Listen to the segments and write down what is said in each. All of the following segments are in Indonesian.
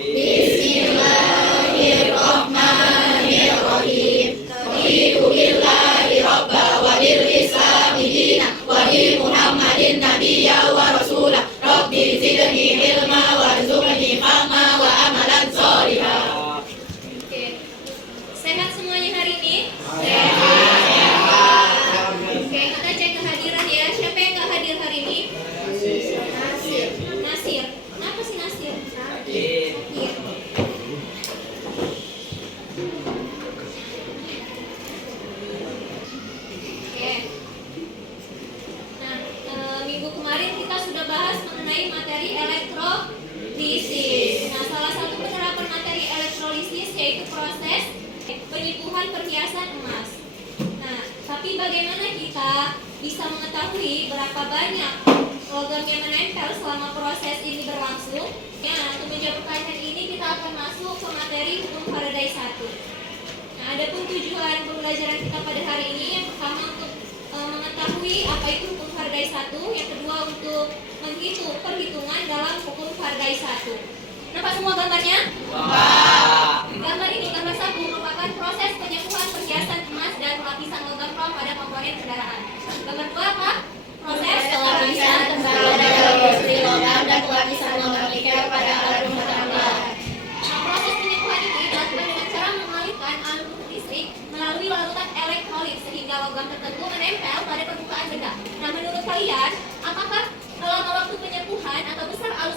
Bismillahirrahmanirrahim. Raditu billahi robba wa bil islami dina wa bi Muhammadin nabiyya wa rasulah. Rabbi zidni ilma warzuqni fahma wa amalan sholiha. Oke. Sehat semuanya hari ini? Sehat. Oke, kita cek kehadiran ya. Siapa yang nggak hadir hari ini? Nasir. Kenapa sih Nasir? Iya. Oke. Nah, minggu kemarin kita sudah bahas mengenai materi elektrolisis. Nah, salah satu penerapan materi elektrolisis yaitu proses penyipuhan perhiasan emas. Nah, tapi bagaimana kita bisa mengetahui berapa banyak logam yang menempel selama proses ini berlangsung? Ya, untuk menjawab pertanyaan ini kita akan masuk ke materi hukum Faraday 1. Nah, adapun tujuan pembelajaran kita pada hari ini, yang pertama untuk mengetahui apa itu hukum Faraday 1, yang kedua untuk menghitung perhitungan dalam hukum Faraday 1. Nampak semua gambarnya? Gambar ini, gambar 1 merupakan proses penyipuhan perhiasan emas dan lapisan logam krom pada komponen kendaraan. Gambar 2 apa? Proses Pelapisan kendaraan pada industri logam dan pelapisan logam nikel pada alat rumah tangga. Nah, proses penyipuhan ini dilakukan dengan cara mengalirkan arus listrik melalui larutan elektrolit sehingga logam tertentu menempel pada permukaan benda. Nah, menurut kalian, apakah lama waktu penyipuhan atau besar arus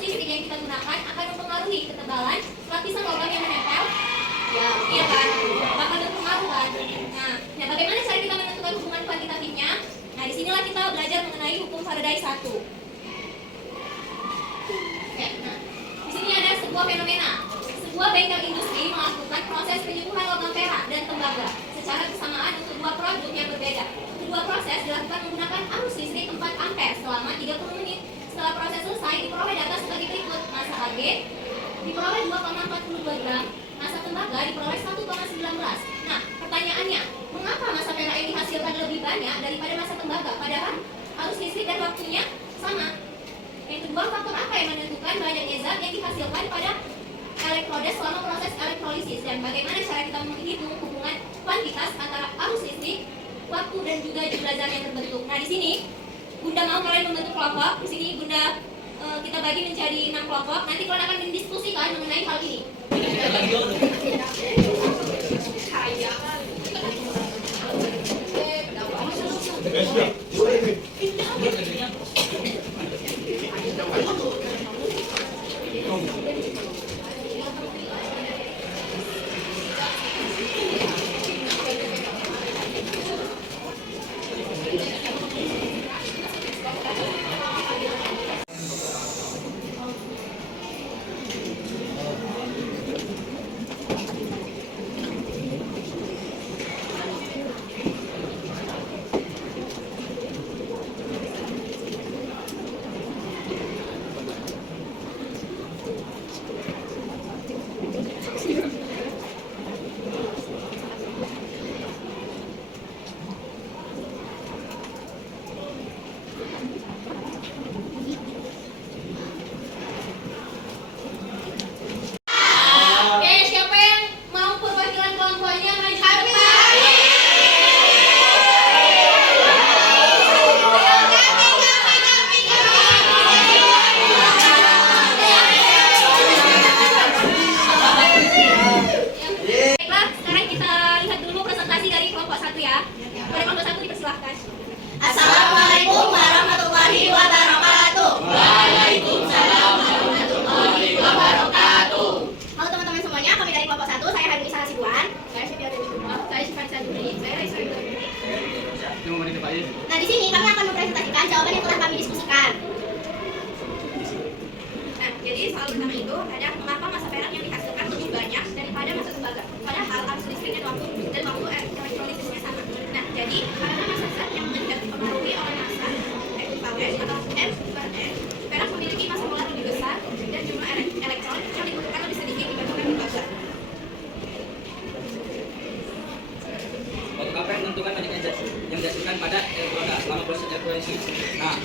listrik yang kita gunakan akan mempengaruhi ketebalan lapisan logam yang menempel? Ya, iya kan? Akan berpengaruh kan? Nah, bagaimana cara kita menentukan hubungan kuantitatifnya? Nah, disinilah kita belajar mengenai hukum Faraday 1. Oke, nah, di sini ada sebuah fenomena. Sebuah bengkel industri melakukan proses penyipuhan logam perak dan tembaga secara bersamaan untuk dua produk yang berbeda. Kedua proses dilakukan menggunakan arus listrik 4 ampere selama 30 menit. Setelah proses selesai, diperoleh data sebagai berikut. Massa Ag diperoleh 2,42 gram, massa tembaga diperoleh 1,19. Nah, pertanyaannya, mengapa massa perak yang dihasilkan lebih banyak daripada massa tembaga? Padahal arus listrik dan waktunya sama. Yang kedua, faktor apa yang menentukan banyaknya zat yang dihasilkan pada elektroda selama proses elektrolisis, dan bagaimana cara kita menghitung hubungan kuantitas antara arus listrik, waktu, dan juga jumlah zat yang terbentuk. Nah, di sini Bunda mau kalian membentuk kelompok. Di sini Bunda kita bagi menjadi 6 kelompok. Nanti kalian akan mendiskusikan mengenai hal ini. Assalamualaikum warahmatullahi wabarakatuh. Waalaikumsalam warahmatullahi wabarakatuh. Halo teman-teman semuanya, kami dari kelompok 1. Saya Haidri Sarasibuan. Saya Syifa Saduri. Saya Raisa Widuri. Nah, di sini kami akan mempresentasikan jawaban yang telah kami diskusikan. Nah, jadi soal pertama itu ada mengapa massa perak yang dihasilkan lebih banyak daripada massa tembaga, padahal arus listrik dan waktu elektrolisisnya sama. Nah, jadi karena massa zat yang dipengaruhi oleh massa ekivalen atau M per N, perak memiliki massa molar lebih besar dan jumlah elektron yang dibutuhkan lebih sedikit dibandingkan tembaga. Waktu apa yang menentukan banyaknya zat yang dihasilkan pada elektroda selama proses elektrolisis? Nah,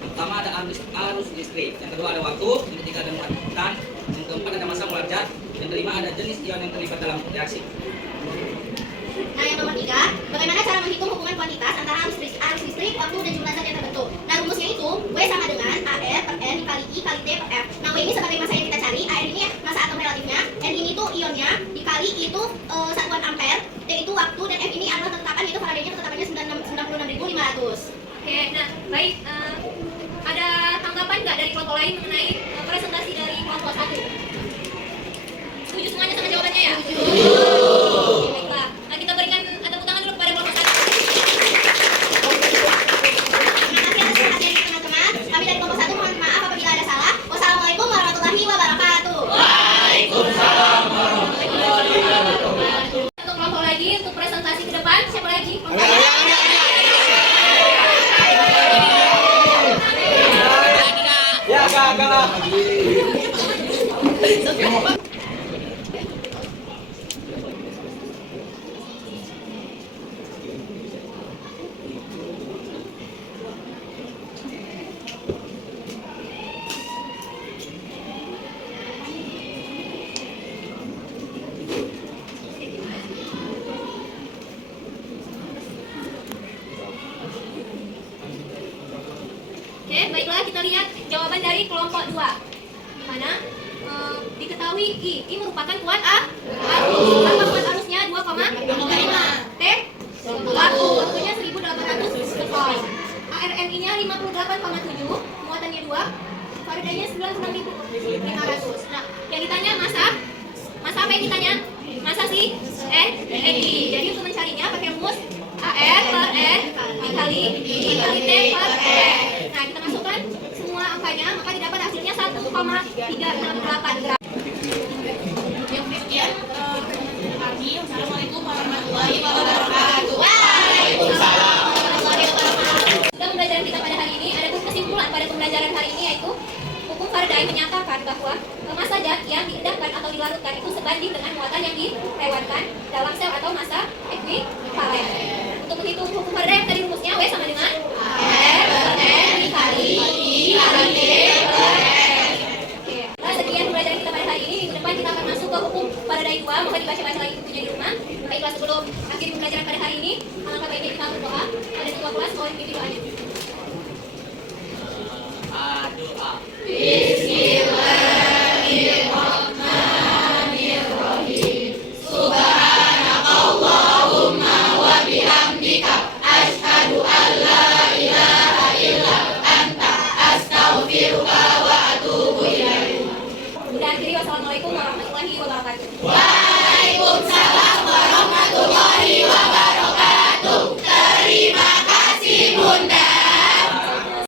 pertama ada arus listrik, yang kedua ada waktu, yang ketiga ada muatan, yang keempat diterima ada jenis ion yang terlibat dalam reaksi. Nah, yang nomor 3, bagaimana cara menghitung hubungan kuantitas antara arus listrik, waktu, dan jumlah zat yang terbentuk. Nah, rumusnya itu W sama dengan AR per N dikali I kali T per F. Nah, W ini sebagai massa yang kita cari, AR ini massa atom relatifnya, N ini tuh ionnya, dikali I itu satuan ampere, T itu waktu, dan F ini adalah ketetapan, yaitu Faraday-nya ketetapannya 96.500. Oke, nah baik, ada tanggapan nggak dari kelompok lain mengenai presentasi dari kelompok 1? Setuju semuanya sama jawabannya ya? Baiklah, nah kita berikan tepuk tangan dulu kepada kelompok 1. Terima kasih atas perhatiannya teman-teman. Kami dari kelompok 1 mohon maaf apabila ada salah. Wassalamualaikum warahmatullahi wabarakatuh. Waalaikumsalam warahmatullahi wabarakatuh. Untuk kelompok lagi, untuk presentasi ke depan, siapa lagi? Ya, kakak. Oke, baiklah kita lihat jawaban dari kelompok 2. Di mana diketahui I merupakan kuat arus. Berapa kuat arusnya? 2,5. T waktunya 1800 volt. ARNI-nya 58,7, muatannya 2, Faraday-nya 96.500. Nah, yang ditanya massa apa yang ditanya? Massa si NI. Jadi untuk mencarinya pakai rumus AR per N dikali I kali T per N. Nah, kita masukkan semua angkanya, maka didapat hasilnya 1,368 gram. Sekian kami. Assalamualaikum warahmatullahi wabarakatuh. Waalaikumsalam warahmatullahi wabarakatuh. Dalam pembelajaran kita pada hari ini, ada kesimpulan pada pembelajaran hari ini yaitu hukum Faraday menyatakan bahwa massa zat yang diendapkan atau dilarutkan itu sebanding dengan muatan yang dilewatkan dalam sel atau massa ekuivalen. Untuk menghitung hukum Faraday yang tadi rumusnya W sama dengan R per N dikali I kali T per N. Oke, nah sekian pembelajaran kita pada hari ini. Minggu depan kita akan masuk ke hukum Faraday 2. Mohon dibaca-baca lagi bukunya di rumah. Baiklah, sebelum akhiri pembelajaran pada hari ini, alangkah baiknya kita berdoa. Ada ketua kelas, mohon dipimpin doanya. Doa. Bismillahirrahmanirrahim. Subhanakallahumma wa bihamdika asyhadu an la ilaha illa anta astaghfiruka wa atubu ilaik. Udah akhiri, wassalamualaikum warahmatullahi wabarakatuh. Waalaikumsalam warahmatullahi wabarakatuh. Terima kasih Bunda.